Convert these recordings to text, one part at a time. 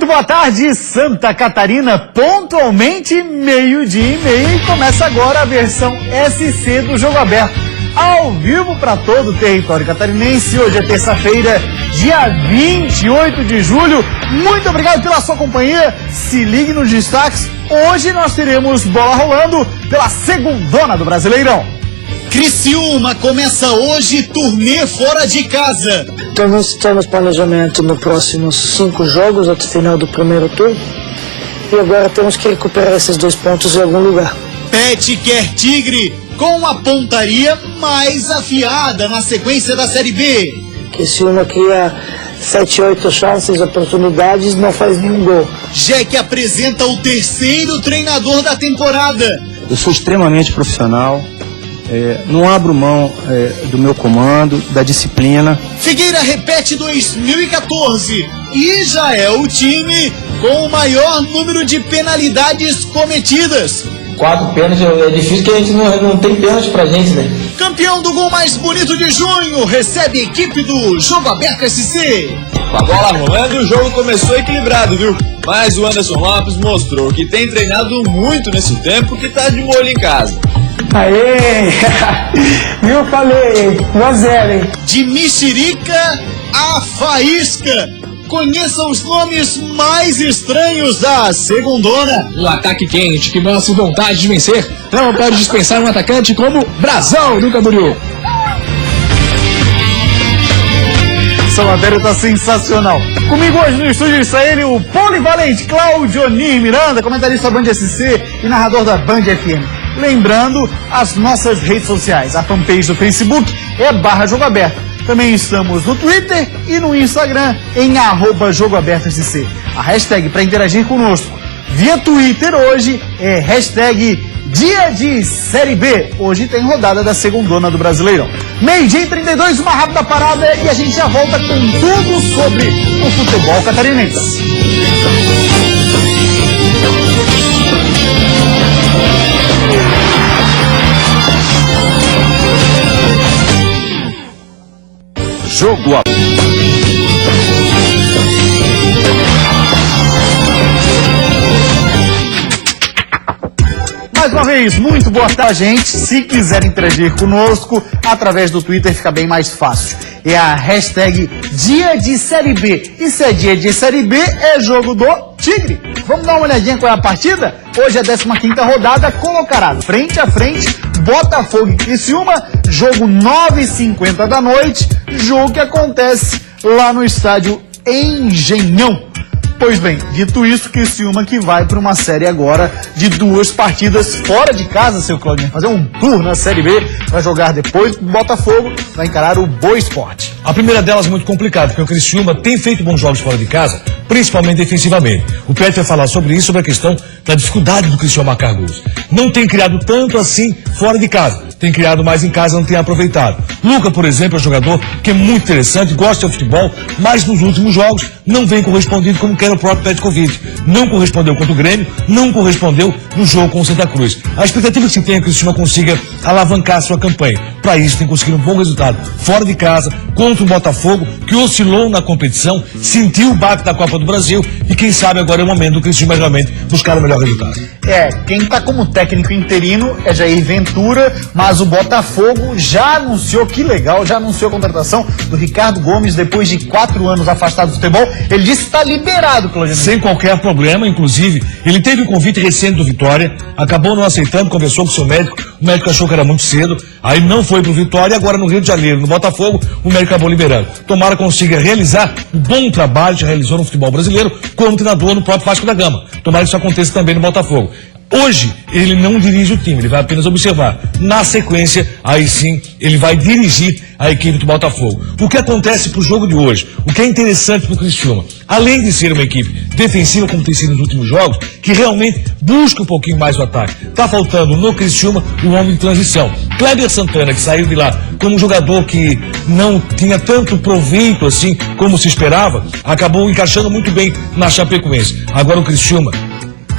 Muito boa tarde, Santa Catarina, pontualmente meio-dia e meia, e começa agora a versão SC do Jogo Aberto, ao vivo para todo o território catarinense. Hoje é terça-feira, dia 28 de julho. Muito obrigado pela sua companhia. Se ligue nos destaques. Hoje nós teremos bola rolando pela segundona do Brasileirão. Criciúma começa hoje turnê fora de casa. Temos planejamento nos próximos 5 jogos até o final do primeiro turno. E agora temos que recuperar esses 2 pontos em algum lugar. Pet quer Tigre com a pontaria mais afiada na sequência da Série B. Criciúma cria 7, 8 chances, oportunidades, não faz nenhum gol. Jack apresenta o terceiro treinador da temporada. Eu sou extremamente profissional. Não abro mão do meu comando, da disciplina. Figueira repete 2014 e já é o time com o maior número de penalidades cometidas. 4 pênaltis, é difícil que a gente não tem pênalti pra gente, né? Campeão do gol mais bonito de junho, recebe a equipe do Jogo Aberto SC. Com a bola rolando, o jogo começou equilibrado, viu? Mas o Anderson Lopes mostrou que tem treinado muito nesse tempo, que tá de molho em casa. Aê! Eu falei, 1-0, hein? De Mexerica a Faísca. Conheça os nomes mais estranhos da segundona. O ataque quente que mostra vontade de vencer não pode dispensar um atacante como Brazão do Camboriú. Essa matéria está sensacional. Comigo hoje no estúdio está ele, o polivalente Claudio Miranda, comentarista da Band SC e narrador da Band FM. Lembrando as nossas redes sociais. A fanpage do Facebook é /Jogo Aberto. Também estamos no Twitter e no Instagram em @JogoAbertoSC. A hashtag para interagir conosco via Twitter hoje é hashtag Dia de Série B. Hoje tem rodada da segundona do Brasileirão. Meio-dia e 32, uma rápida parada e a gente já volta com tudo sobre o futebol catarinense. Jogo Aberto. Mais uma vez, muito boa tarde, gente. Se quiser interagir conosco, através do Twitter fica bem mais fácil. É a hashtag Dia de Série B. E se é Dia de Série B, é jogo do Tigre. Vamos dar uma olhadinha qual é a partida? Hoje é a 15ª rodada, colocará frente a frente Botafogo e Criciúma, jogo 9h50 da noite, jogo que acontece lá no estádio Engenhão. Pois bem, dito isso, Criciúma que vai para uma série agora de 2 partidas fora de casa, seu Claudinho, fazer um tour na Série B, vai jogar depois, o Botafogo vai encarar o Boa Esporte. A primeira delas é muito complicada, porque o Criciúma tem feito bons jogos fora de casa, principalmente defensivamente. O Pet vai falar sobre isso, sobre a questão da dificuldade do Criciúma marcar gols. Não tem criado tanto assim fora de casa, tem criado mais em casa, não tem aproveitado. Luca, por exemplo, é um jogador que é muito interessante, gosta de futebol, mas nos últimos jogos não vem correspondido como quer o próprio Petkovic. Não correspondeu contra o Grêmio, não correspondeu no jogo com o Santa Cruz. A expectativa que se tem é que o Criciúma consiga alavancar sua campanha. Para isso tem conseguido um bom resultado fora de casa, contra o Botafogo, que oscilou na competição, sentiu o baque da Copa do Brasil e quem sabe agora é o momento do Criciúma realmente buscar o melhor resultado. Quem está como técnico interino é Jair Ventura, mas o Botafogo já anunciou, que legal, já anunciou a contratação do Ricardo Gomes depois de 4 anos afastado do futebol. Ele disse que está liberado, Claudinho. Sem qualquer problema, inclusive, ele teve um convite recente do Vitória, acabou não aceitando, conversou com o seu médico, o médico achou que era muito cedo, aí não foi pro Vitória e agora no Rio de Janeiro, no Botafogo, o médico acabou liberando. Tomara consiga realizar um bom trabalho, já realizou no futebol brasileiro, como treinador no próprio Vasco da Gama. Tomara que isso aconteça também no Botafogo. Hoje, ele não dirige o time, ele vai apenas observar. Na sequência, aí sim, ele vai dirigir a equipe do Botafogo. O que acontece pro jogo de hoje? O que é interessante pro Criciúma? Além de ser uma equipe defensiva, como tem sido nos últimos jogos, que realmente busca um pouquinho mais o ataque. Tá faltando no Criciúma um homem de transição. Kleber Santana, que saiu de lá como um jogador que não tinha tanto proveito assim como se esperava, acabou encaixando muito bem na Chapecoense. Agora o Criciúma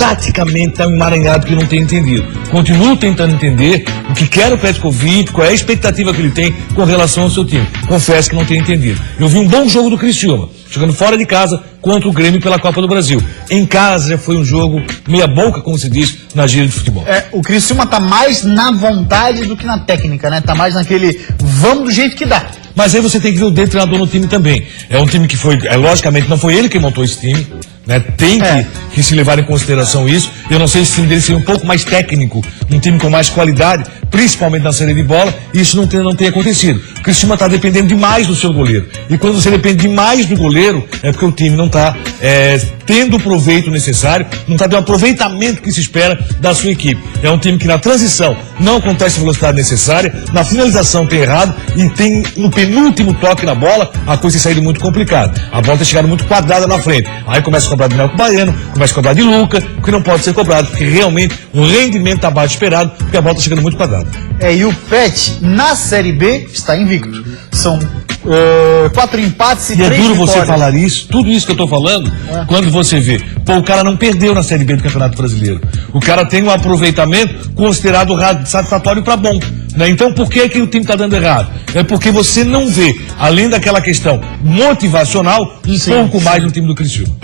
taticamente está um emaranhado que não tem entendido. Continuo tentando entender o que quer o Petkovic, qual é a expectativa que ele tem com relação ao seu time. Confesso que não tenho entendido. Eu vi um bom jogo do Criciúma, jogando fora de casa contra o Grêmio pela Copa do Brasil. Em casa já foi um jogo meia boca, como se diz, na gíria de futebol. O Criciúma tá mais na vontade do que na técnica, né? Tá mais naquele vamos do jeito que dá. Mas aí você tem que ver o treinador no time também. É um time que foi, logicamente, não foi ele que montou esse time, né? Tem que se levar em consideração isso. Eu não sei se o time dele seria um pouco mais técnico, um time com mais qualidade, principalmente na série de bola, e isso não tem acontecido. O Criciúma está dependendo demais do seu goleiro. E quando você depende demais do goleiro, é porque o time não está tendo o proveito necessário, não está tendo o aproveitamento que se espera da sua equipe. É um time que na transição não acontece a velocidade necessária, na finalização tem errado, e tem no penúltimo toque na bola, a coisa tem saído muito complicada. A bola tem chegado muito quadrada na frente. Aí começa a cobrar de Nelco Baiano, começa a cobrar de Luca, o que não pode ser cobrado, porque realmente o rendimento está abaixo esperado, porque a bola está chegando muito quadrada. E o Pet, na Série B, está invicto. São 4 empates e 3 vitórias. E é duro você vitórias. falar isso, tudo isso que eu tô falando, quando você vê, o cara não perdeu na Série B do Campeonato Brasileiro. O cara tem um aproveitamento considerado satisfatório para bom. Né? Então, por que o time tá dando errado? É porque você não vê, além daquela questão motivacional, pouco mais no time do Criciúma.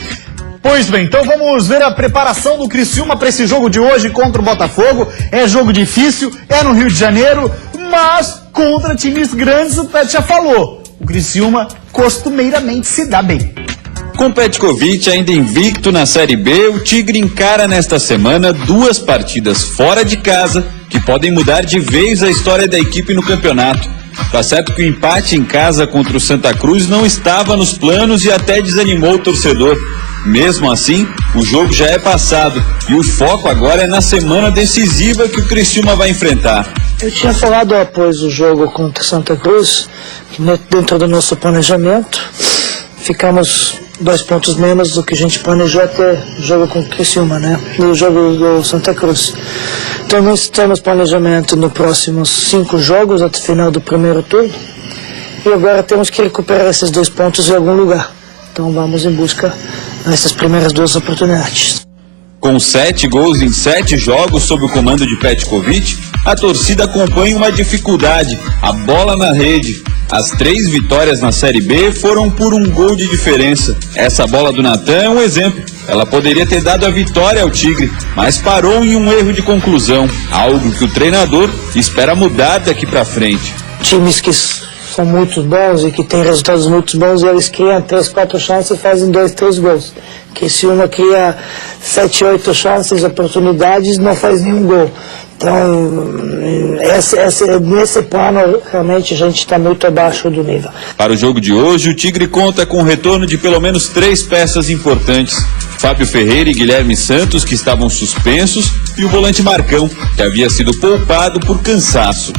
Pois bem, então vamos ver a preparação do Criciúma para esse jogo de hoje contra o Botafogo. É jogo difícil, é no Rio de Janeiro, mas contra times grandes, o Pet já falou. O Criciúma costumeiramente se dá bem. Com Petkovic ainda invicto na Série B, o Tigre encara nesta semana 2 partidas fora de casa que podem mudar de vez a história da equipe no campeonato. Tá certo que o empate em casa contra o Santa Cruz não estava nos planos e até desanimou o torcedor. Mesmo assim, o jogo já é passado e o foco agora é na semana decisiva que o Criciúma vai enfrentar. Eu tinha falado após o jogo contra Santa Cruz, que dentro do nosso planejamento, ficamos 2 pontos menos do que a gente planejou até o jogo com o Criciúma, né? No jogo do Santa Cruz. Então nós temos planejamento nos próximos 5 jogos até o final do primeiro turno. E agora temos que recuperar esses 2 pontos em algum lugar. Então vamos em busca dessas primeiras 2 oportunidades. Com 7 gols em 7 jogos sob o comando de Petkovic, a torcida acompanha uma dificuldade: a bola na rede. As 3 vitórias na Série B foram por 1 gol de diferença. Essa bola do Natan é um exemplo. Ela poderia ter dado a vitória ao Tigre, mas parou em um erro de conclusão, algo que o treinador espera mudar daqui para frente. Times que são muito bons e que têm resultados muito bons, eles criam 3, 4 chances e fazem 2, 3 gols. Que se uma cria 7, 8 chances, oportunidades, não faz nenhum gol. Então, nesse plano, realmente a gente está muito abaixo do nível. Para o jogo de hoje, o Tigre conta com o retorno de pelo menos 3 peças importantes: Fábio Ferreira e Guilherme Santos, que estavam suspensos, e o volante Marcão, que havia sido poupado por cansaço.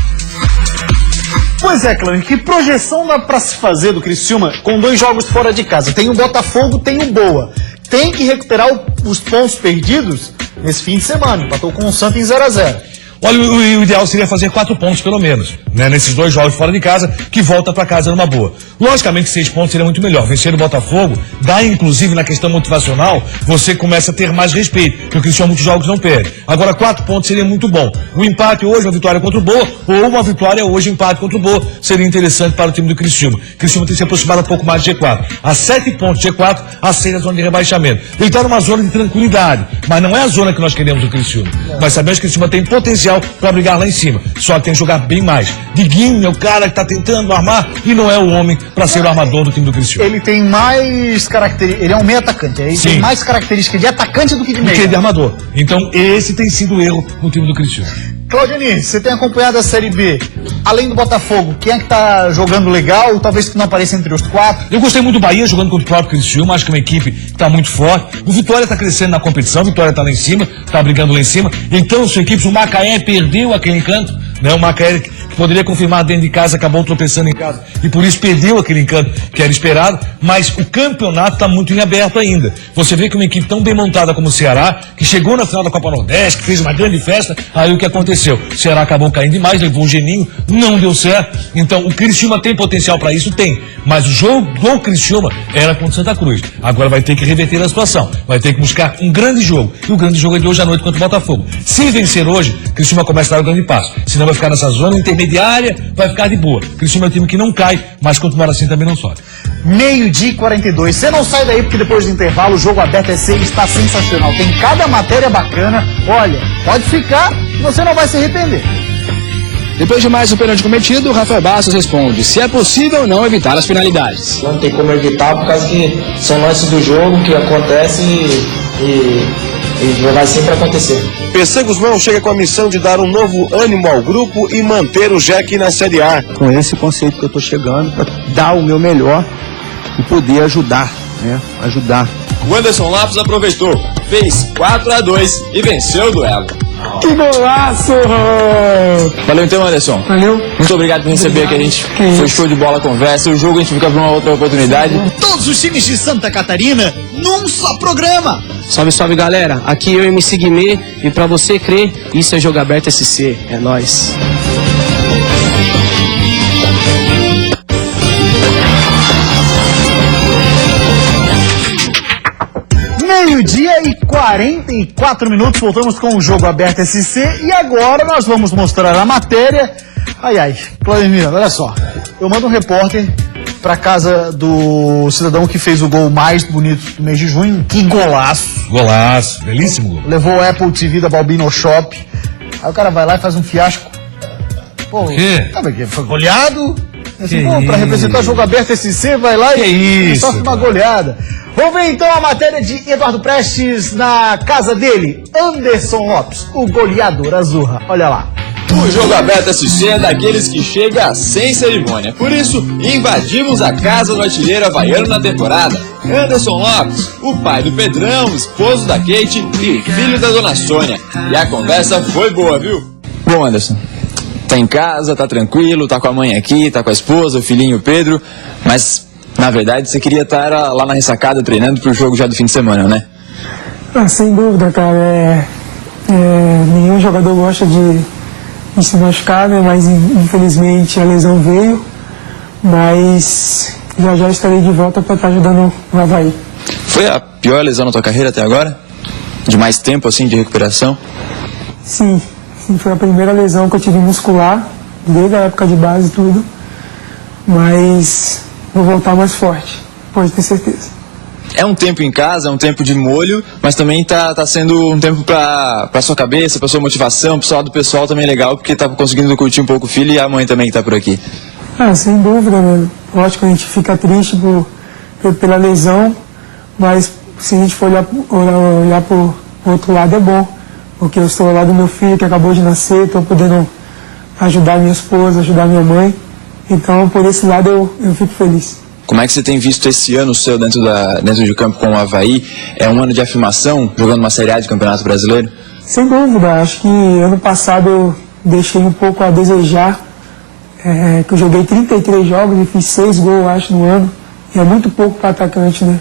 Pois é, Clã, que projeção dá pra se fazer do Criciúma com 2 jogos fora de casa? Tem o Botafogo, tem o Boa. Tem que recuperar os pontos perdidos nesse fim de semana. Empatou com o Santos em 0-0. Olha, o ideal seria fazer 4 pontos pelo menos, né? Nesses 2 jogos fora de casa, que volta para casa numa boa. Logicamente 6 pontos seria muito melhor. Vencer o Botafogo dá, inclusive, na questão motivacional, você começa a ter mais respeito, porque o Criciúma muitos jogos não perde. Agora 4 pontos seria muito bom. Um empate hoje, uma vitória contra o Boa, ou uma vitória hoje, empate contra o Boa, seria interessante para o time do Criciúma. O Criciúma tem se aproximado um pouco mais de G4. A 7 pontos de G4, a 6 a zona de rebaixamento. Ele está numa zona de tranquilidade, mas não é a zona que nós queremos do Criciúma. Mas sabemos que o Criciúma tem potencial para brigar lá em cima, só que tem que jogar bem mais. Diguinho é o cara que está tentando armar e não é o homem para ser o armador do time do Criciúma. Ele tem mais características, ele é um meio atacante, ele tem mais características de atacante do que de meio. Do que de armador. Então esse tem sido o erro no time do Criciúma. Claudionir, você tem acompanhado a Série B, além do Botafogo, quem é que tá jogando legal, talvez que não apareça entre os 4? Eu gostei muito do Bahia jogando contra o próprio Criciúma, acho que é uma equipe que está muito forte. O Vitória está crescendo na competição, o Vitória está lá em cima, está brigando lá em cima. Então, sua equipe, o Macaé perdeu aquele encanto, né? O Macaé que poderia confirmar dentro de casa, acabou tropeçando em casa e por isso perdeu aquele encanto que era esperado, mas o campeonato está muito em aberto ainda. Você vê que uma equipe tão bem montada como o Ceará, que chegou na final da Copa Nordeste, que fez uma grande festa, aí o que aconteceu? O Ceará acabou caindo demais, levou um geninho, não deu certo. Então o Criciúma tem potencial para isso? Tem. Mas o jogo do Criciúma era contra o Santa Cruz. Agora vai ter que reverter a situação. Vai ter que buscar um grande jogo. E o grande jogo é de hoje à noite contra o Botafogo. Se vencer hoje, o Criciúma começa a dar o grande passo. Senão vai ficar nessa zona intermediária, vai ficar de boa. O Criciúma é um time que não cai, mas continuar assim também não sobe. 12h42. Você não sai daí porque depois do intervalo o Jogo Aberto SC está sensacional. Tem cada matéria bacana. Olha, pode ficar que você não vai se arrepender. Depois de mais um pênalti cometido, o Rafael Bastos responde se é possível ou não evitar as penalidades. Não tem como evitar, por causa que são lances do jogo que acontecem e vai sempre acontecer. PC Guzmão chega com a missão de dar um novo ânimo ao grupo e manter o Jack na Série A. Com esse conceito que eu estou chegando, para dar o meu melhor e poder ajudar, né? Ajudar. O Anderson Lopes aproveitou, fez 4-2 e venceu o duelo. Que golaço! Valeu então, Anderson. Valeu. Muito obrigado por receber aqui a gente. Que Foi show de bola a conversa. O jogo a gente fica para uma outra oportunidade. Todos os times de Santa Catarina num só programa. Salve, salve, galera. Aqui eu, MC Guimê, e pra você crer, isso é Jogo Aberto SC. É nóis. Meio-dia e 44 minutos, voltamos com o Jogo Aberto SC e agora nós vamos mostrar a matéria. Ai, Cláudio Miranda, olha só, eu mando um repórter pra casa do cidadão que fez o gol mais bonito do mês de junho, que golaço. Golaço, belíssimo gol. Levou o Apple TV da Balbino Shop, aí o cara vai lá e faz um fiasco. Pô, quê? Sabe o que? Foi goleado. Assim, Que pra representar o Jogo Aberto SC, vai lá e sofre uma goleada. Vamos ver então a matéria de Eduardo Prestes na casa dele, Anderson Lopes, o goleador Azurra. Olha lá. O Jogo Aberto SC é daqueles que chega sem cerimônia. Por isso, invadimos a casa do artilheiro havaiano na temporada. Anderson Lopes, o pai do Pedrão, esposo da Kate e filho da dona Sônia. E a conversa foi boa, viu? Bom, Anderson, tá em casa, tá tranquilo, tá com a mãe aqui, tá com a esposa, o filhinho Pedro, mas na verdade você queria estar lá na ressacada treinando pro jogo já do fim de semana, né? Sem dúvida, cara. Nenhum jogador gosta de se machucar, né? Mas infelizmente a lesão veio. Mas já estarei de volta para estar ajudando o Avaí. Foi a pior lesão na tua carreira até agora? De mais tempo assim de recuperação? Sim, foi a primeira lesão que eu tive muscular, desde a época de base e tudo. Mas vou voltar mais forte, pode ter certeza. É um tempo em casa, é um tempo de molho, mas também tá sendo um tempo pra sua cabeça, pra sua motivação, pro seu lado pessoal também legal, porque tá conseguindo curtir um pouco o filho e a mãe também que tá por aqui. Sem dúvida, mano. Lógico que a gente fica triste pela lesão, mas se a gente for olhar pro outro lado é bom, porque eu estou ao lado do meu filho que acabou de nascer, estou podendo ajudar minha esposa, ajudar minha mãe, então por esse lado eu fico feliz. Como é que você tem visto esse ano seu dentro de campo com o Avaí? É um ano de afirmação, jogando uma Série A de Campeonato Brasileiro? Sem dúvida, acho que ano passado eu deixei um pouco a desejar, que eu joguei 33 jogos e fiz 6 gols, acho, no ano, e é muito pouco para atacante, né?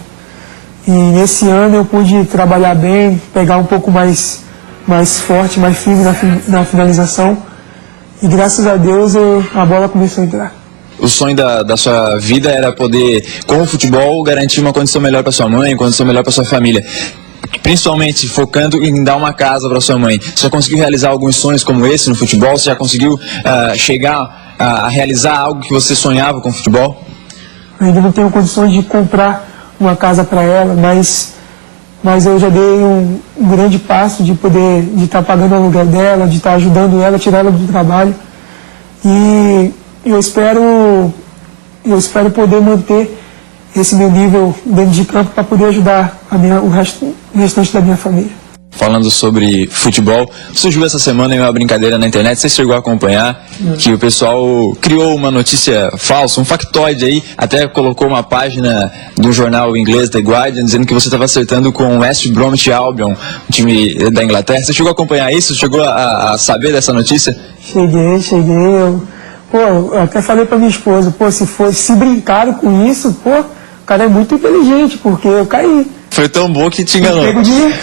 E nesse ano eu pude trabalhar bem, pegar um pouco mais forte, mais firme na finalização, e graças a Deus a bola começou a entrar. O sonho da sua vida era poder, com o futebol, garantir uma condição melhor para sua mãe, uma condição melhor para sua família. Principalmente focando em dar uma casa para sua mãe. Você já conseguiu realizar alguns sonhos como esse no futebol? Você já conseguiu chegar a realizar algo que você sonhava com o futebol? Ainda não tenho condições de comprar uma casa para ela, mas eu já dei um grande passo de estar pagando o aluguel dela, de estar ajudando ela, tirar ela do trabalho. E eu espero poder manter esse meu nível dentro de campo para poder ajudar o restante da minha família. Falando sobre futebol, surgiu essa semana uma brincadeira na internet, você chegou a acompanhar, que o pessoal criou uma notícia falsa, um factoide aí, até colocou uma página do jornal inglês The Guardian dizendo que você estava acertando com o West Bromwich Albion, um time da Inglaterra. Você chegou a acompanhar isso? Chegou a saber dessa notícia? Cheguei. Pô, eu até falei pra minha esposa, pô, se brincaram com isso, pô, o cara é muito inteligente, porque eu caí. Foi tão bom que te enganou.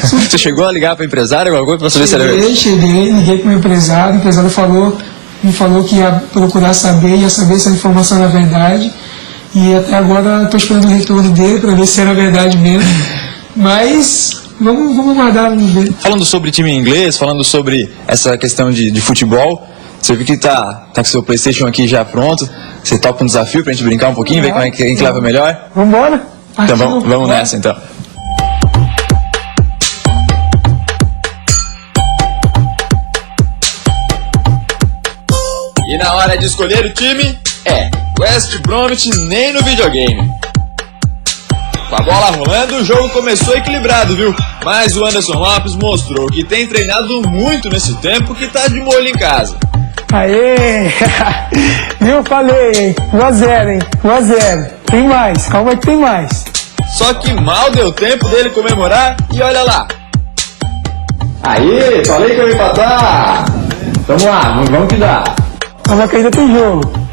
Você chegou a ligar para empresário alguma coisa para saber se era verdade? Liguei pro empresário, o empresário me falou que ia procurar saber, ia saber se a informação era verdade. E até agora estou esperando o retorno dele para ver se era verdade mesmo. Mas vamos guardar, vamos ver. Falando sobre time inglês, falando sobre essa questão de futebol, você viu que tá com seu PlayStation aqui já pronto. Você topa um desafio pra gente brincar um pouquinho, ver como é que a gente leva melhor? Vambora. Então vamos nessa então. E na hora de escolher o time, West Bromwich nem no videogame. Com a bola rolando, o jogo começou equilibrado, viu? Mas o Anderson Lopes mostrou que tem treinado muito nesse tempo que tá de molho em casa. Aê! Eu falei, 1-0, hein? 1-0. Tem mais, calma que tem mais. Só que mal deu tempo dele comemorar e olha lá. Aí, falei que eu ia empatar. Vamos lá, vamos que dá. Calma que ainda tem jogo.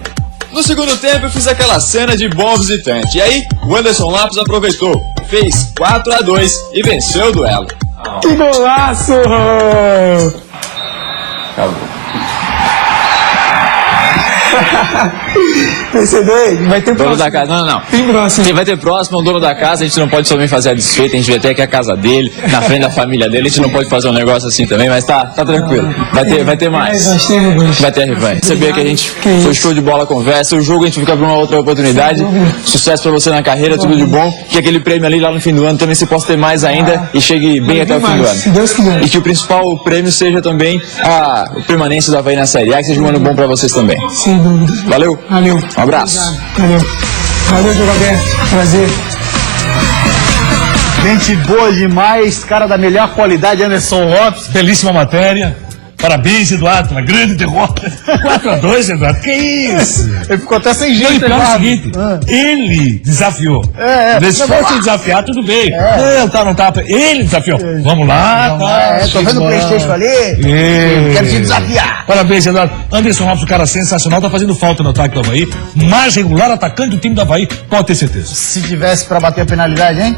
No segundo tempo eu fiz aquela cena de bom visitante. E aí, o Anderson Lopes aproveitou, fez 4-2 e venceu o duelo. Que golaço! Acabou. Percebeu? Vai ter Dono próximo. da casa, não. Tem próximo. Quem vai ter próximo é o dono da casa, a gente não pode somente fazer a desfeita, a gente vai ter aqui a casa dele, na frente da família dele, a gente não pode fazer um negócio assim também, mas tá tranquilo. Vai ter mais. Vai ter revanche. Você vê que a gente foi show de bola, conversa, o jogo a gente fica pra uma outra oportunidade. Sucesso pra você na carreira, tudo de bom. Que aquele prêmio ali lá no fim do ano também você possa ter mais ainda e chegue bem até o fim do ano. Se Deus quiser. E que o principal prêmio seja também a permanência do Avaí na Série A, que seja um ano bom pra vocês também. Sem dúvida. Valeu. Um abraço. Valeu, Roberto. Prazer. Gente boa demais, cara da melhor qualidade, Anderson Lopes. Belíssima matéria. Parabéns, Eduardo, uma grande derrota. 4-2, Eduardo. Que isso? Ele ficou até sem Não, jeito, e pior é o Eduardo. seguinte, ele desafiou. Se Não, fosse desafiar, tudo bem. Não tá. Ele desafiou. Vamos lá, tô vendo o PlayStation ali. Quero te desafiar. Parabéns, Eduardo. Anderson Lopes, um cara sensacional, tá fazendo falta no ataque do Avaí. Mais regular atacante do time do Avaí, pode ter certeza. Se tivesse pra bater a penalidade, hein?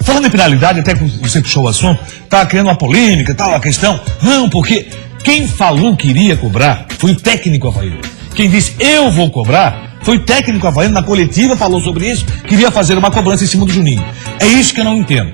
Falando em penalidade, até que você puxou o assunto, tá criando uma polêmica, tal, a questão. Não, porque quem falou que iria cobrar foi o técnico havaiano. Quem disse, eu vou cobrar, foi o técnico havaiano na coletiva, falou sobre isso, queria fazer uma cobrança em cima do Juninho. É isso que eu não entendo.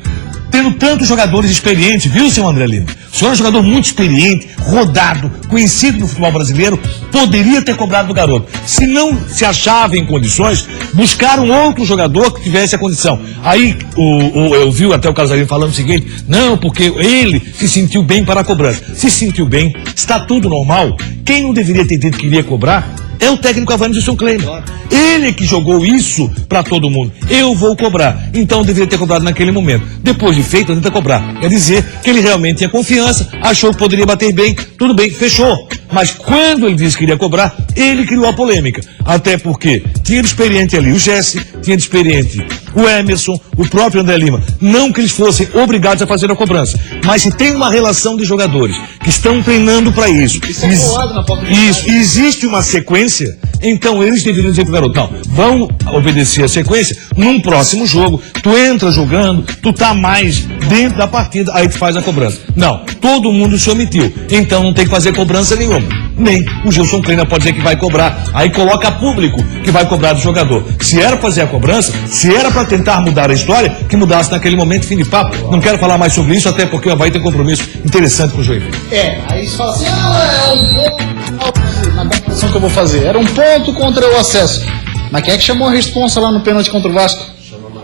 Tendo tantos jogadores experientes, viu, senhor André Lima? O senhor é um jogador muito experiente, rodado, conhecido no futebol brasileiro, poderia ter cobrado do garoto. Se não se achava em condições, buscar um outro jogador que tivesse a condição. Aí eu vi até o Casarinho falando o seguinte, não, porque ele se sentiu bem para a cobrança. Se sentiu bem, está tudo normal. Quem não deveria ter dito que iria cobrar é o técnico havaiano Gilson Kleina. Ele que jogou isso pra todo mundo. Eu vou cobrar. Então deveria ter cobrado naquele momento. Depois de feito, tenta cobrar. Quer dizer que ele realmente tinha confiança, achou que poderia bater bem, tudo bem, fechou. Mas quando ele disse que iria cobrar, ele criou a polêmica. Até porque tinha de experiente ali o Jesse, tinha de experiente o Emerson, o próprio André Lima. Não que eles fossem obrigados a fazer a cobrança. Mas se tem uma relação de jogadores que estão treinando para isso. Isso, existe uma sequência, então eles deveriam dizer pro garoto, não, vão obedecer a sequência, num próximo jogo, tu entra jogando, tu tá mais dentro da partida, aí tu faz a cobrança. Não, todo mundo se omitiu, então não tem que fazer cobrança nenhuma. Nem o Gilson Kleina pode dizer que vai cobrar, aí coloca público que vai cobrar do jogador. Se era fazer a cobrança, se era para tentar mudar a história, que mudasse naquele momento, fim de papo. Não quero falar mais sobre isso, até porque o Avaí tem compromisso interessante com o Joinville. Aí você fala assim, é um ponto na comparação que eu vou fazer. Era um ponto contra o acesso. Mas quem é que chamou a responsa lá no pênalti contra o Vasco?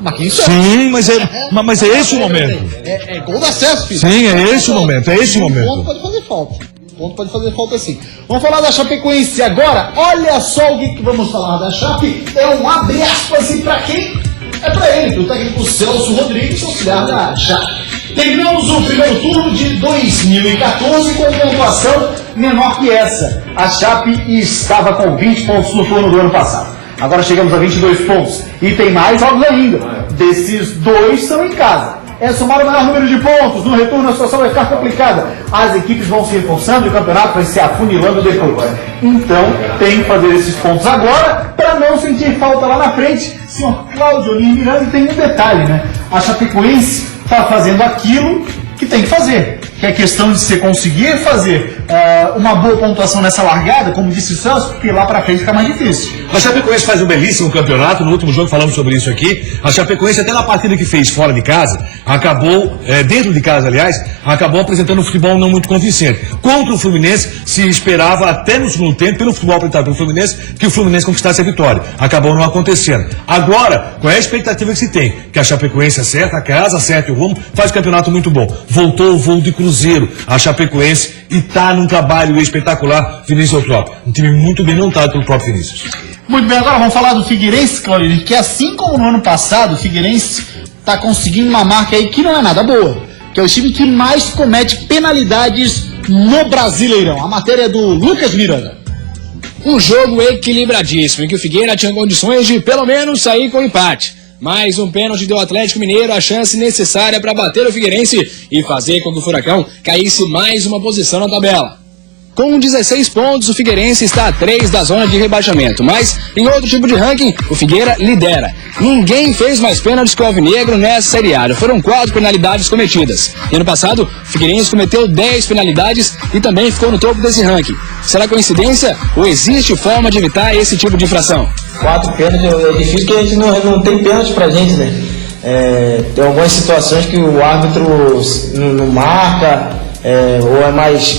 Marquinhos. Sim, mas é esse o momento. É gol do acesso, filho. Sim, é esse o momento, é esse o momento. Um ponto pode fazer falta. Ponto pode fazer falta sim. Vamos falar da Chapecoense agora. Olha só o que vamos falar da Chape. É um abre aspas e pra quem? É pra ele, pro técnico Celso Rodrigues, auxiliar da Chape. Terminamos o primeiro turno de 2014 com pontuação menor que essa. A Chape estava com 20 pontos no turno do ano passado. Agora chegamos a 22 pontos. E tem mais jogos ainda. Desses 2 são em casa. é somar o maior número de pontos. No retorno a situação vai ficar complicada. As equipes vão se reforçando e o campeonato vai se afunilando depois. Então tem que fazer esses pontos agora para não sentir falta lá na frente. Senhor Cláudio Miranda, tem um detalhe, né? A Chapecoense está fazendo aquilo que tem que fazer, que é questão de você conseguir fazer uma boa pontuação nessa largada, como disse o Celso, porque lá pra frente fica mais difícil. A Chapecoense faz um belíssimo campeonato, no último jogo falamos sobre isso aqui. A Chapecoense, até na partida que fez fora de casa, acabou, dentro de casa aliás, acabou apresentando um futebol não muito convincente. Contra o Fluminense, se esperava até no segundo tempo, pelo futebol apresentado pelo Fluminense, que o Fluminense conquistasse a vitória. Acabou não acontecendo. Agora, qual é a expectativa que se tem? Que a Chapecoense acerta a casa, acerta o rumo, faz um campeonato muito bom. Voltou o voo de Cruzeiro, a Chapecoense, e está num trabalho espetacular, Vinícius Eutrópio. Um time muito bem montado pelo próprio Vinícius. Muito bem, agora vamos falar do Figueirense, Claudio, que assim como no ano passado, o Figueirense está conseguindo uma marca aí que não é nada boa, que é o time que mais comete penalidades no Brasileirão. A matéria é do Lucas Miranda. Um jogo equilibradíssimo, em que o Figueira tinha condições de pelo menos sair com empate. Mais um pênalti deu ao Atlético Mineiro a chance necessária para bater o Figueirense e fazer com que o Furacão caísse mais uma posição na tabela. Com 16 pontos, o Figueirense está a 3 da zona de rebaixamento, mas em outro tipo de ranking, o Figueira lidera. Ninguém fez mais pênaltis que o Alvinegro nessa Série A, foram 4 penalidades cometidas. E ano passado, o Figueirense cometeu 10 penalidades e também ficou no topo desse ranking. Será coincidência ou existe forma de evitar esse tipo de infração? 4 pênaltis, é difícil que a gente não tem pênalti pra gente, né? Tem algumas situações que o árbitro não marca, ou é mais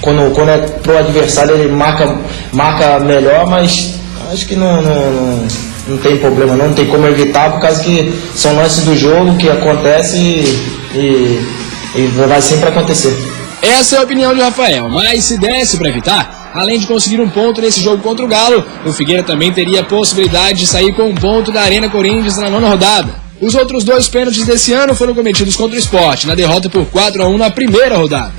quando é pro adversário ele marca melhor, mas acho que não tem problema, não tem como evitar, por causa que são lances do jogo que acontece e vai sempre acontecer. Essa é a opinião de Rafael, mas se desse para evitar, além de conseguir um ponto nesse jogo contra o Galo, o Figueira também teria a possibilidade de sair com um ponto da Arena Corinthians na 9ª rodada. Os outros 2 pênaltis desse ano foram cometidos contra o Sport, na derrota por 4-1 na primeira rodada.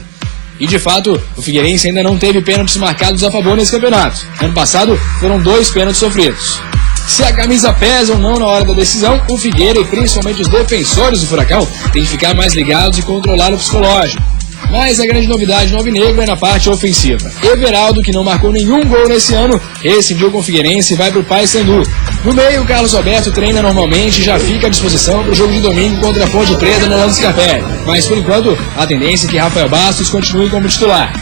E de fato, o Figueirense ainda não teve pênaltis marcados a favor nesse campeonato. Ano passado, foram 2 pênaltis sofridos. Se a camisa pesa ou não na hora da decisão, o Figueira e principalmente os defensores do Furacão têm que ficar mais ligados e controlar o psicológico. Mas a grande novidade no Alvinegro é na parte ofensiva. Everaldo, que não marcou nenhum gol nesse ano, rescindiu com o Figueirense e vai para o Paysandu. No meio, o Carlos Alberto treina normalmente e já fica à disposição para o jogo de domingo contra a Ponte Preta no Orlando Scarpelli. Mas, por enquanto, a tendência é que Rafael Bastos continue como titular.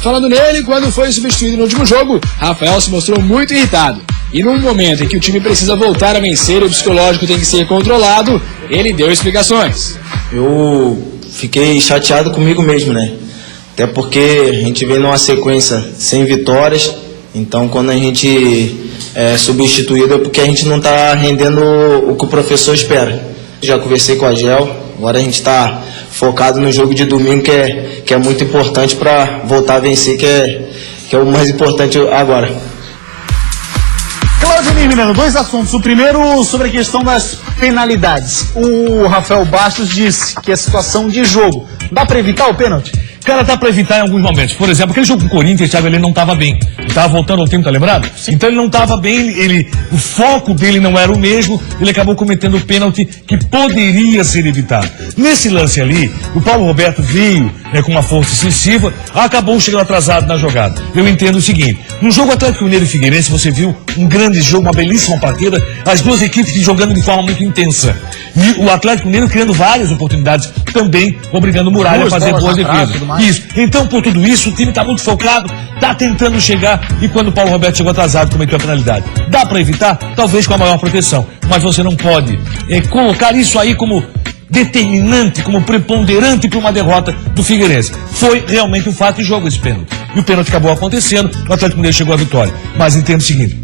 Falando nele, quando foi substituído no último jogo, Rafael se mostrou muito irritado. E num momento em que o time precisa voltar a vencer e o psicológico tem que ser controlado, ele deu explicações. Eu fiquei chateado comigo mesmo, né? Até porque a gente vem numa sequência sem vitórias, então quando a gente é substituído é porque a gente não está rendendo o que o professor espera. Já conversei com a Gel, agora a gente está focado no jogo de domingo, que é muito importante para voltar a vencer, que é o mais importante agora. Cláudio Miranda, 2 assuntos. O primeiro sobre a questão das penalidades. O Rafael Bastos disse que é situação de jogo. Dá para evitar o pênalti? Cara, dá pra evitar em alguns momentos. Por exemplo, aquele jogo com o Corinthians, Thiago, ele não tava bem. Ele tava voltando ao tempo, tá lembrado? Sim. Então ele não tava bem, o foco dele não era o mesmo, ele acabou cometendo o pênalti que poderia ser evitado. Nesse lance ali, o Paulo Roberto veio com uma força excessiva, acabou chegando atrasado na jogada. Eu entendo o seguinte, no jogo Atlético Mineiro e Figueirense, você viu um grande jogo, uma belíssima partida, as duas equipes jogando de forma muito intensa. E o Atlético Mineiro criando várias oportunidades, também obrigando o Muralha a fazer boas defesas. Isso. Então, por tudo isso, o time está muito focado, está tentando chegar, e quando o Paulo Roberto chegou atrasado, cometeu a penalidade. Dá para evitar? Talvez com a maior proteção, mas você não pode colocar isso aí como determinante, como preponderante para uma derrota do Figueirense. Foi realmente um fato de jogo esse pênalti. E o pênalti acabou acontecendo, o Atlético Mineiro chegou à vitória. Mas entenda o seguinte,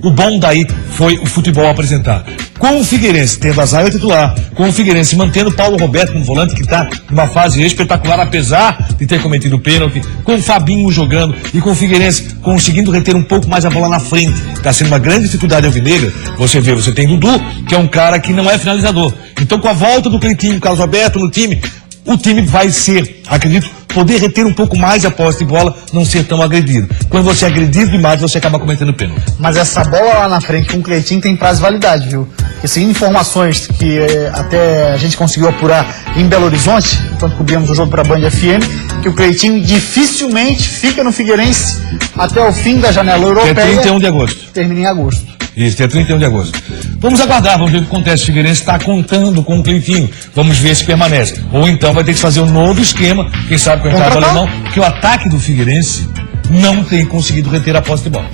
o bom daí foi o futebol apresentar. Com o Figueirense tendo a zaga titular, com o Figueirense mantendo o Paulo Roberto como volante, que está numa fase espetacular, apesar de ter cometido o pênalti, com o Fabinho jogando e com o Figueirense conseguindo reter um pouco mais a bola na frente. Está sendo uma grande dificuldade alvinegra. Você vê, você tem Dudu, que é um cara que não é finalizador. Então, com a volta do Cleitinho, Carlos Alberto no time, o time vai ser, acredito, poder reter um pouco mais a posse de bola, não ser tão agredido. Quando você é agredido demais, você acaba cometendo pênalti. Mas essa bola lá na frente com o Cleitinho tem prazo de validade, viu? Porque seguindo informações que até a gente conseguiu apurar em Belo Horizonte, enquanto cobríamos o jogo para a Band FM, que o Cleitinho dificilmente fica no Figueirense até o fim da janela europeia. Que é 31 de agosto. Termina em agosto. Isso, é 31 de agosto. Vamos aguardar, vamos ver o que acontece. O Figueirense está contando com o Cleitinho. Vamos ver se permanece. Ou então vai ter que fazer um novo esquema, quem sabe com o entrada do alemão, porque o ataque do Figueirense não tem conseguido reter a posse de bola.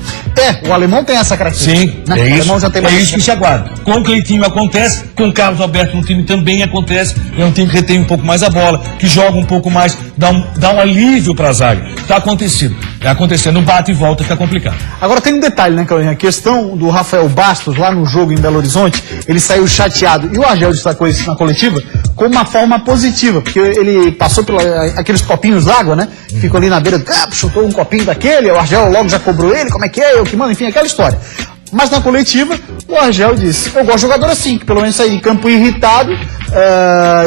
O alemão tem essa característica. Sim, né? é O isso, alemão já tem é isso que se aguarda. Com o Cleitinho acontece, com o Carlos Alberto no time também acontece. É um time que retém um pouco mais a bola, que joga um pouco mais, dá um alívio para a zaga. Está acontecendo. É acontecendo, bate e volta, fica complicado. Agora tem um detalhe, né, Carolina? A questão do Rafael Bastos, lá no jogo em Belo Horizonte, ele saiu chateado. E o Argel destacou isso na coletiva como uma forma positiva, porque ele passou por aqueles copinhos d'água, né? Ficou ali na beira do campo, chutou um copinho daquele, o Argel logo já cobrou ele, como é que é, eu que mando, enfim, aquela história. Mas na coletiva, o Argel disse, eu gosto de jogador assim, que pelo menos sair de campo irritado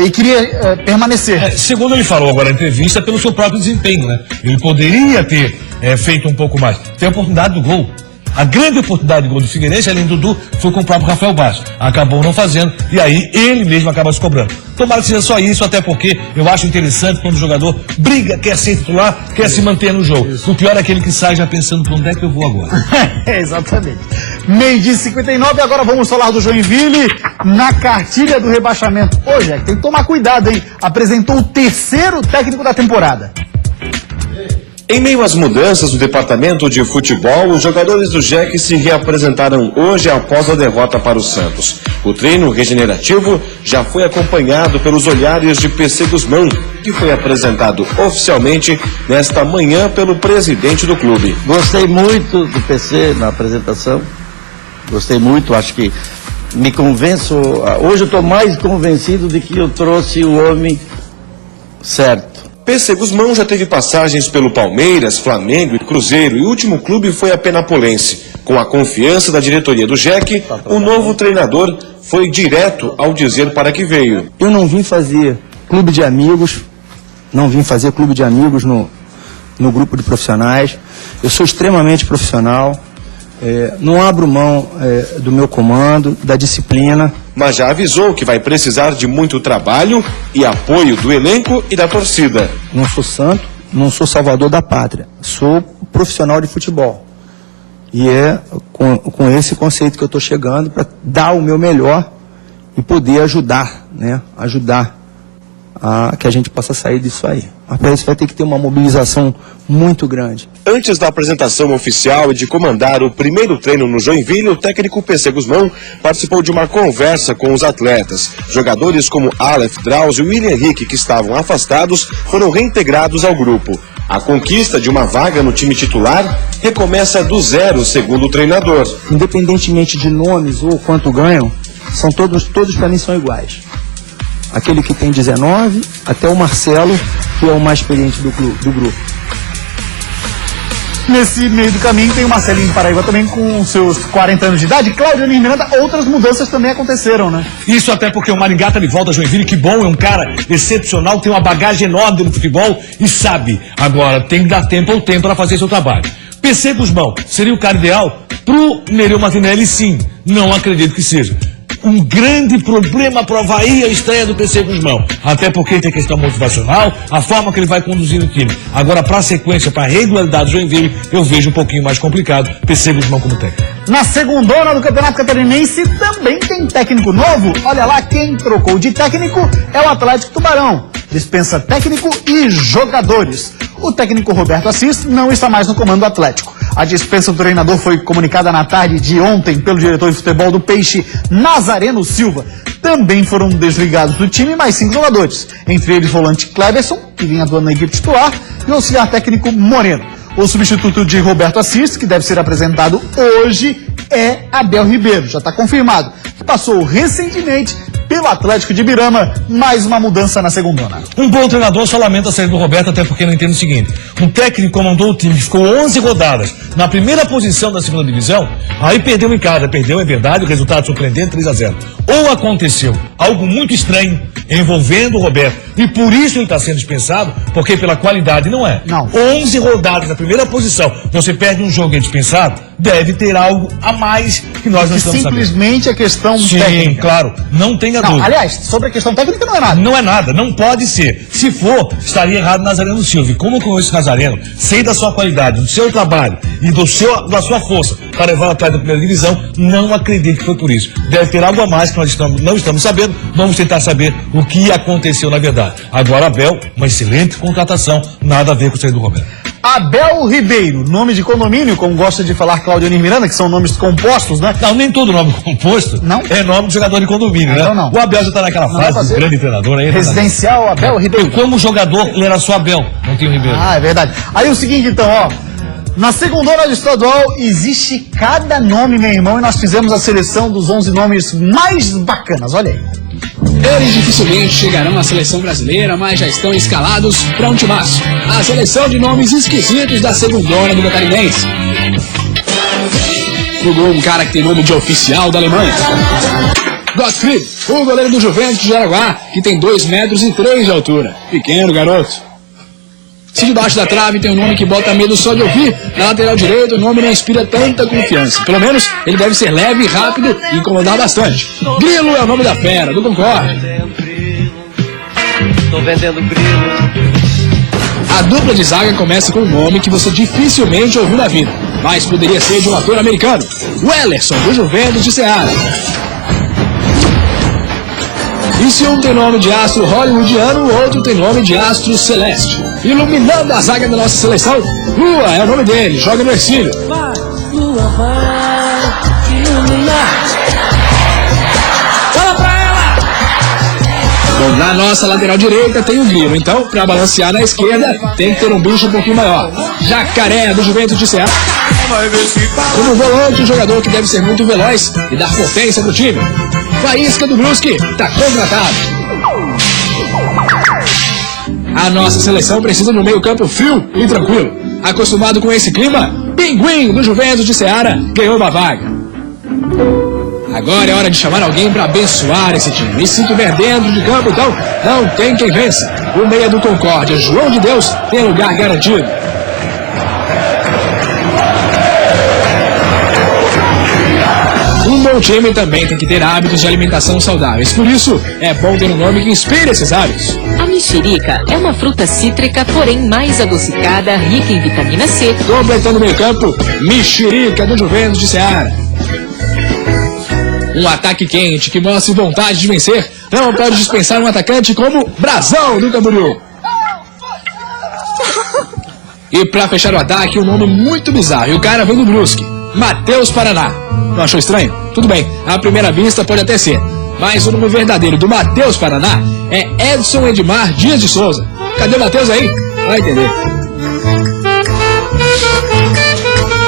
e queria permanecer. Segundo ele falou agora na entrevista, pelo seu próprio desempenho, né? Ele poderia ter feito um pouco mais. Tem a oportunidade do gol. A grande oportunidade de gol do Figueirense, além do Dudu, foi com o próprio Rafael Bastos. Acabou não fazendo, e aí ele mesmo acaba se cobrando. Tomara que seja só isso, até porque eu acho interessante quando o jogador briga, quer ser titular, quer se manter no jogo. O pior é aquele que sai já pensando pra onde é que eu vou agora. Exatamente. 12h59, agora vamos falar do Joinville na cartilha do rebaixamento. Hoje tem que tomar cuidado, hein? Apresentou o terceiro técnico da temporada. Em meio às mudanças do departamento de futebol, os jogadores do JEC se reapresentaram hoje após a derrota para o Santos. O treino regenerativo já foi acompanhado pelos olhares de PC Guzmão, que foi apresentado oficialmente nesta manhã pelo presidente do clube. Gostei muito do PC na apresentação, gostei muito, acho que me convenço, hoje eu estou mais convencido de que eu trouxe o homem certo. PC Guzmão já teve passagens pelo Palmeiras, Flamengo e Cruzeiro, e o último clube foi a Penapolense. Com a confiança da diretoria do JEC, o novo treinador foi direto ao dizer para que veio. Eu não vim fazer clube de amigos, no grupo de profissionais. Eu sou extremamente profissional, não abro mão do meu comando, da disciplina. Mas já avisou que vai precisar de muito trabalho e apoio do elenco e da torcida. Não sou santo, não sou salvador da pátria, sou profissional de futebol. E é com esse conceito que eu estou chegando para dar o meu melhor e poder ajudar a que a gente possa sair disso aí. Mas para isso vai ter que ter uma mobilização muito grande. Antes da apresentação oficial e de comandar o primeiro treino no Joinville, o técnico PC Guzmão participou de uma conversa com os atletas. Jogadores como Aleph, Drauzio e William Henrique, que estavam afastados, foram reintegrados ao grupo. A conquista de uma vaga no time titular recomeça do zero, segundo o treinador. Independentemente de nomes ou quanto ganham, são todos para mim são iguais. Aquele que tem 19, até o Marcelo, que é o mais experiente do grupo. Nesse meio do caminho tem o Marcelinho Paraíba também com seus 40 anos de idade. Cláudio Miranda, outras mudanças também aconteceram, né? Isso até porque o Maringá tá de volta a Joinville, que bom, é um cara excepcional, tem uma bagagem enorme no futebol e sabe. Agora tem que dar tempo ao tempo para fazer seu trabalho. PC Guzmão seria o cara ideal pro Nereu Martinelli, sim. Não acredito que seja. Um grande problema para o Avaí a estreia do PC Guzmão. Até porque tem questão motivacional, a forma que ele vai conduzir o time. Agora, para a sequência, para a regularidade do Joinville, eu vejo um pouquinho mais complicado PC Guzmão como técnico. Na segundona do Campeonato Catarinense também tem técnico novo. Olha lá, quem trocou de técnico é o Atlético Tubarão. Dispensa técnico e jogadores. O técnico Roberto Assis não está mais no comando do Atlético. A dispensa do treinador foi comunicada na tarde de ontem pelo diretor de futebol do Peixe, Nazareno Silva. Também foram desligados do time mais 5 jogadores, entre eles o volante Cleverson, que vinha atuando na equipe titular, e o auxiliar técnico Moreno. O substituto de Roberto Assis, que deve ser apresentado hoje, é Abel Ribeiro, já está confirmado. Passou recentemente pelo Atlético de Birama, mais uma mudança na segundona. Um bom treinador só lamenta a saída do Roberto, até porque não entende o seguinte: um técnico comandou o time que ficou 11 rodadas na primeira posição da segunda divisão, aí perdeu em casa, perdeu, é verdade, o resultado surpreendente, 3-0. Ou aconteceu algo muito estranho envolvendo o Roberto, e por isso ele está sendo dispensado, porque pela qualidade não é. Não. 11 rodadas na primeira posição, você perde um jogo e é dispensado, deve ter algo a mais que nós não estamos sabendo. Simplesmente a questão técnica. Sim, claro, não tenha dúvida. Aliás, sobre a questão técnica não é nada. Não é nada, não pode ser. Se for, estaria errado Nazareno Silva. E como eu conheço o Nazareno, sei da sua qualidade, do seu trabalho e da sua força para levar atrás da primeira divisão, não acredito que foi por isso. Deve ter algo a mais que nós não estamos sabendo, vamos tentar saber o que aconteceu na verdade. Agora, Abel, uma excelente contratação, nada a ver com o saída do Roberto. Abel Ribeiro, nome de condomínio, como gosta de falar Claudionir Miranda, que são nomes compostos, né? Não, nem todo nome composto não? é nome de jogador de condomínio, né? Não. O Abel já está naquela fase de grande treinador aí. Residencial Abel Ribeiro. Como jogador, ele era só Abel, não tinha o Ribeiro. Ah, é verdade. Aí o seguinte, então, ó. Na segundona do estadual existe cada nome, meu irmão, e nós fizemos a seleção dos 11 nomes mais bacanas, olha aí. Eles dificilmente chegarão à seleção brasileira, mas já estão escalados para um timaço. A seleção de nomes esquisitos da segundona do Catarinense. No gol, um cara que tem nome de oficial da Alemanha. Gottfried, o goleiro do Juventus de Jaraguá, que tem 2,3 metros de altura. Pequeno garoto. Se debaixo da trave tem um nome que bota medo só de ouvir, na lateral direita o nome não inspira tanta confiança. Pelo menos ele deve ser leve, rápido e incomodar bastante. Grilo é o nome da fera, do Concorde. Tô vendendo grilo. A dupla de zaga começa com um nome que você dificilmente ouviu na vida, mas poderia ser de um ator americano. O Ellerson, do Juventus de Ceará. E se um tem nome de astro hollywoodiano, o outro tem nome de astro celeste. Iluminando a zaga da nossa seleção, Lua é o nome dele, joga no Ercílio. Vai, Lua, vai iluminar. Fala pra ela! Bom, na nossa lateral direita tem o Grilo, então, pra balancear na esquerda, tem que ter um bicho um pouquinho maior. Jacaré, do Juventus de Ceará. Como volante, um jogador que deve ser muito veloz e dar potência pro time. Faísca do Brusque, tá contratado. A nossa seleção precisa de um meio campo frio e tranquilo. Acostumado com esse clima, Pinguim, do Juventus de Ceará, ganhou uma vaga. Agora é hora de chamar alguém para abençoar esse time. E se tiver dentro de campo, então, não tem quem vença. O meia do Concórdia, João de Deus, tem lugar garantido. Um bom time também tem que ter hábitos de alimentação saudáveis. Por isso, é bom ter um nome que inspire esses hábitos. A mexerica é uma fruta cítrica, porém mais adocicada, rica em vitamina C. Completando o meio campo, Mexerica, do Juventus de Ceará. Um ataque quente que mostre vontade de vencer. Não pode dispensar um atacante como Brasão, do Camboriú. E pra fechar o ataque, um nome muito bizarro. E o cara vem do Brusque. Matheus Paraná. Não achou estranho? Tudo bem, à primeira vista pode até ser. Mas o nome verdadeiro do Matheus Paraná é Edson Edmar Dias de Souza. Cadê o Matheus aí? Vai entender.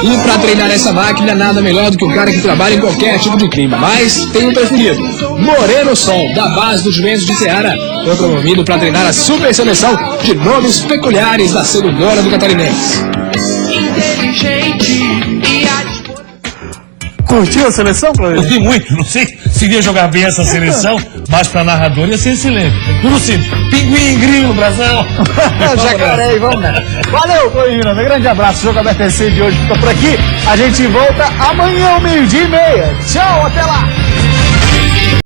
E pra treinar essa máquina, nada melhor do que um cara que trabalha em qualquer tipo de clima. Mas tem um preferido. Moreno Sol, da base do Juventus de Ceará, foi promovido para treinar a super seleção de nomes peculiares da segundona do Catarinense. Curtiu a seleção, Claudio? Curti muito, não sei se iria jogar bem essa seleção, mas para narrador ia ser excelente. Tudo simples. Pinguim, grilo, brasão. Jacaré, e vamos nessa. Valeu, Claudio Miranda. Grande abraço. O Jogo Aberto SC de hoje fica por aqui. A gente volta amanhã ao 12:30. Tchau, até lá.